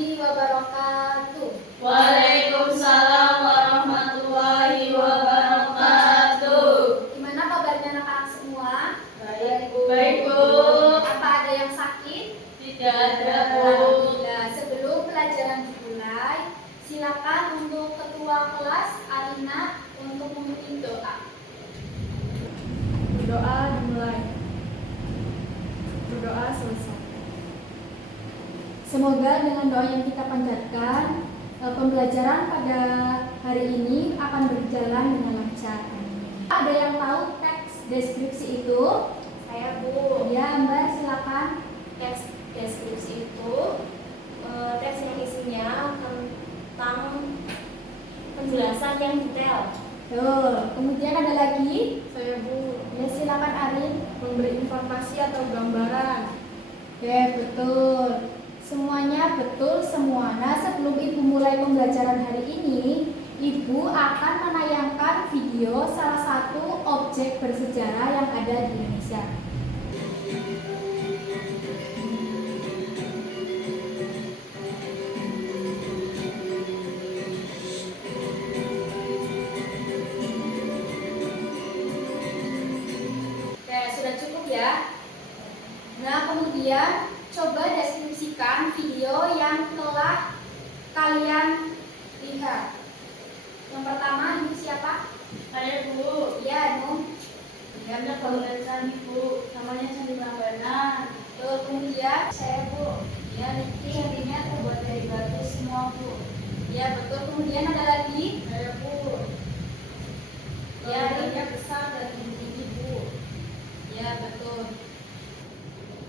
warahmatullahi wabarakatuh. Waalaikumsalam warahmatullahi wabarakatuh. Gimana kabarnya anak-anak semua? Baik, Bu. Apa ada yang sakit? Tidak ada, Bu. Alhamdulillah. Sebelum pelajaran dimulai, silakan untuk ketua kelas Alina untuk memimpin doa. Berdoa dimulai. Berdoa selesai. Semoga dengan doa yang kita panjatkan, pembelajaran pada hari ini akan berjalan dengan lancar. Ada yang tahu teks deskripsi itu? Saya, Bu. Ya, Mbak, silakan. Teks deskripsi itu teks yang isinya tentang penjelasan yang detail. Tuh, kemudian ada lagi? Saya, Bu. Ya, silakan Arin. Memberi informasi atau gambaran. Ya, betul. Semuanya betul semua. Nah, sebelum Ibu mulai pembelajaran hari ini, Ibu akan menayangkan video salah satu objek bersejarah yang ada di Indonesia. Oke, sudah cukup ya. Nah, kemudian coba deskripsikan video yang telah kalian lihat. Yang pertama, ini siapa? Saya, Bu. Ya, Num. Ada bangunan candi, Bu. Namanya Candi Prambanan. Tuh, kemudian saya, Bu. Ya, Niki artinya terbuat dari batu semua, Bu. Ya, betul. Kemudian ada lagi. Saya, Bu. Ya, Bangunannya besar dan tinggi, Bu. Ya, betul.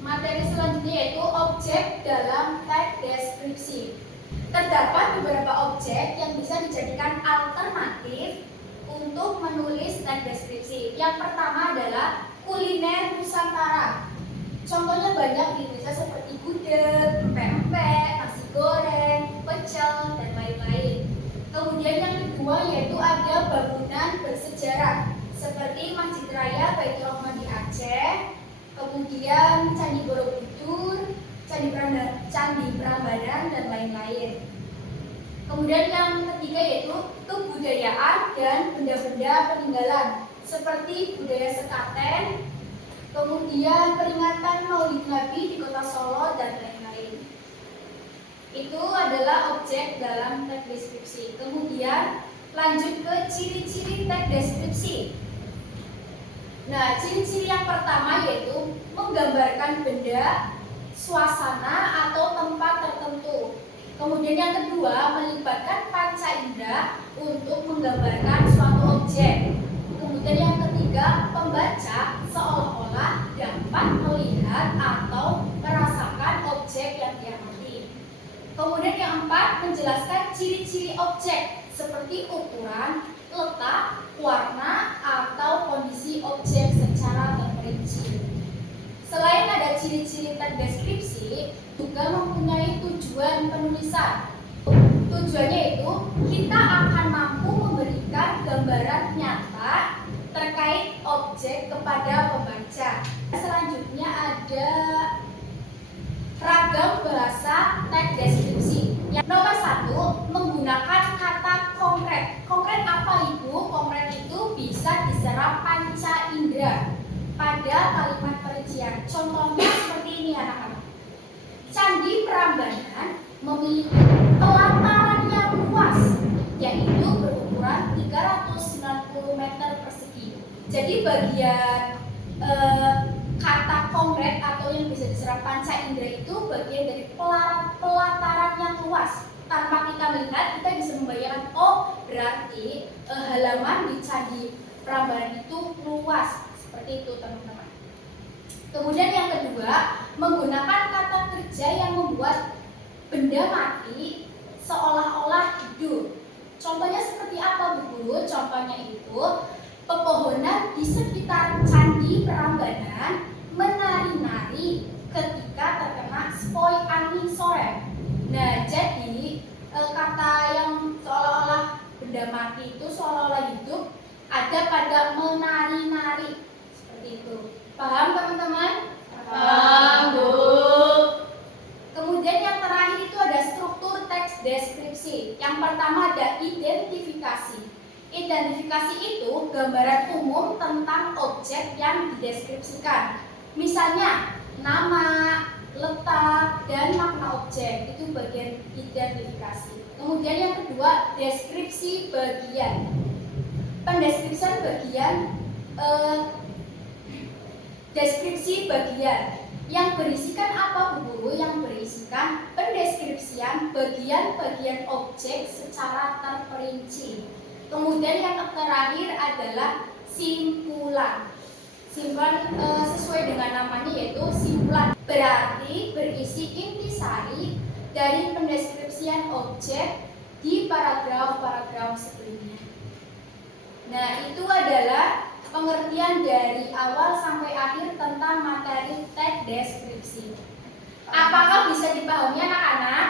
Materi selanjutnya yaitu objek dalam teks deskripsi. Terdapat beberapa objek yang bisa dijadikan alternatif untuk menulis teks deskripsi. Yang pertama adalah kuliner Nusantara. Contohnya banyak di Indonesia seperti gudeg, pempek, nasi goreng, pecel, dan lain-lain. Kemudian yang kedua yaitu ada bangunan bersejarah seperti Masjid Raya Baitur Rahman di Aceh, kemudian Candi Borobudur, Candi Prambanan, dan lain-lain. Kemudian yang ketiga yaitu kebudayaan dan benda-benda peninggalan seperti budaya Sekaten, kemudian peringatan Maulid Nabi di Kota Solo, dan lain-lain. Itu adalah objek dalam teks deskripsi. Kemudian lanjut ke ciri-ciri teks deskripsi. Nah, ciri-ciri yang pertama yaitu menggambarkan benda, suasana, atau tempat tertentu. Kemudian yang kedua, melibatkan panca indera untuk menggambarkan suatu objek. Kemudian yang ketiga, pembaca seolah-olah dapat melihat atau merasakan objek yang diamati. Kemudian yang empat, menjelaskan ciri-ciri objek seperti ukuran, letak, warna, atau kondisi objek secara terperinci. Selain ada ciri-ciri teks deskripsi, juga mempunyai tujuan penulisan. Tujuannya itu kita akan mampu memberikan gambaran nyata terkait objek kepada pembaca. Selanjutnya ada ragam bahasa teks deskripsi. Yang nomor satu, menggunakan kata konkret. Konkret apa, Ibu? Konkret itu bisa diserap panca indera pada kalimat perincian. Contohnya seperti ini, anak-anak. Candi Prambanan memiliki pelataran yang luas, yaitu berukuran 390 meter persegi. Jadi bagian kata konkret atau yang bisa diserap panca indera itu bagian dari pelataran yang luas. Tanpa kita melihat, kita bisa membayangkan, oh berarti halaman di Candi Prambanan itu luas. Seperti itu, teman-teman. Kemudian yang kedua, menggunakan kata kerja yang membuat benda mati seolah-olah hidup. Contohnya seperti apa, Bu Guru? Contohnya itu pepohonan di sekitar Candi Prambanan menari-nari ketika terkena spoi angin sore. Nah, jadi kata yang seolah-olah benda mati itu seolah-olah hidup ada pada menari-nari. Seperti itu. Paham, teman-teman? Paham, Bu. Kemudian yang terakhir itu ada struktur teks deskripsi. Yang pertama ada identifikasi. Identifikasi itu gambaran umum tentang objek yang dideskripsikan. Misalnya, nama, letak, dan makna objek. Itu bagian identifikasi. Kemudian yang kedua, deskripsi bagian. Pendeskripsian bagian deskripsi bagian yang berisikan apa Bu Guru? Yang berisikan pendeskripsian bagian-bagian objek secara terperinci. Kemudian yang terakhir adalah simpulan. Simpulan sesuai dengan namanya yaitu simpulan. Berarti berisi intisari dari pendeskripsian objek di paragraf-paragraf sebelumnya. Nah, itu adalah pengertian dari awal sampai akhir tentang materi teks deskripsi. Apakah bisa dipahami anak-anak?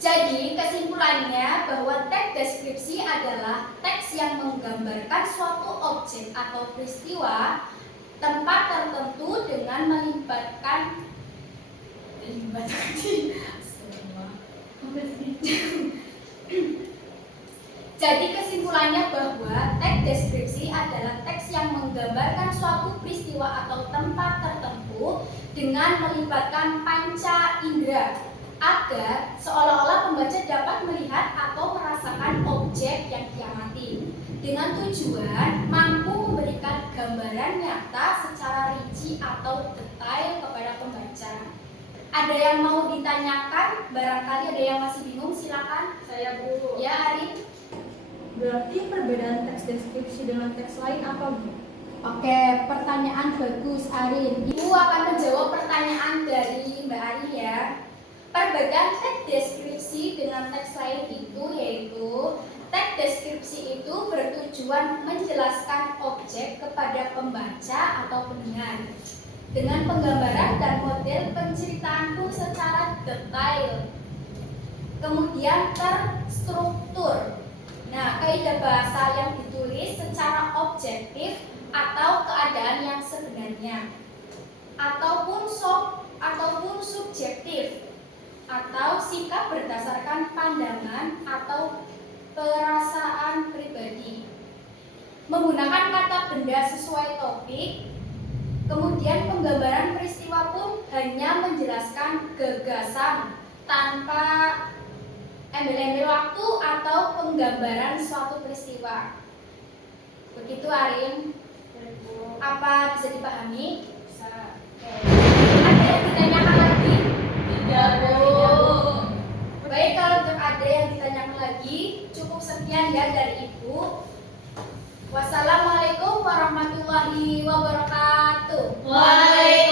Jadi kesimpulannya bahwa teks deskripsi adalah teks yang menggambarkan suatu objek atau peristiwa tempat tertentu dengan melibatkan Jadi kesimpulannya bahwa teks deskripsi adalah teks yang menggambarkan suatu peristiwa atau tempat tertentu dengan melibatkan panca indera agar seolah-olah pembaca dapat melihat atau merasakan objek yang diamati dengan tujuan mampu memberikan gambaran nyata secara rinci atau detail kepada pembaca. Ada yang mau ditanyakan? Barangkali ada yang masih bingung, silakan. Saya Bu. Ya, Arin. Berarti perbedaan teks deskripsi dengan teks lain apa, Bu? Oke, pertanyaan bagus Arin. Ibu akan menjawab pertanyaan dari Mbak Arin ya. Perbedaan teks deskripsi dengan teks lain itu yaitu teks deskripsi itu bertujuan menjelaskan objek kepada pembaca atau pendengar dengan penggambaran dan model penceritaan pun secara detail. Kemudian terstruktur. Nah, kaidah bahasa yang ditulis secara objektif atau keadaan yang sebenarnya, ataupun subjektif, atau sikap berdasarkan pandangan atau perasaan pribadi. Menggunakan kata benda sesuai topik. Kemudian penggambaran peristiwa pun hanya menjelaskan gagasan tanpa embel-embel waktu atau penggambaran suatu peristiwa. Begitu Arin. Apa bisa dipahami? Bisa. Ada yang ditanyakan lagi? Tidak, Bu. Baik, kalau untuk ada yang ditanyakan lagi, cukup sekian ya dari Ibu. Wassalamualaikum warahmatullahi wabarakatuh. Waalaikumsalam.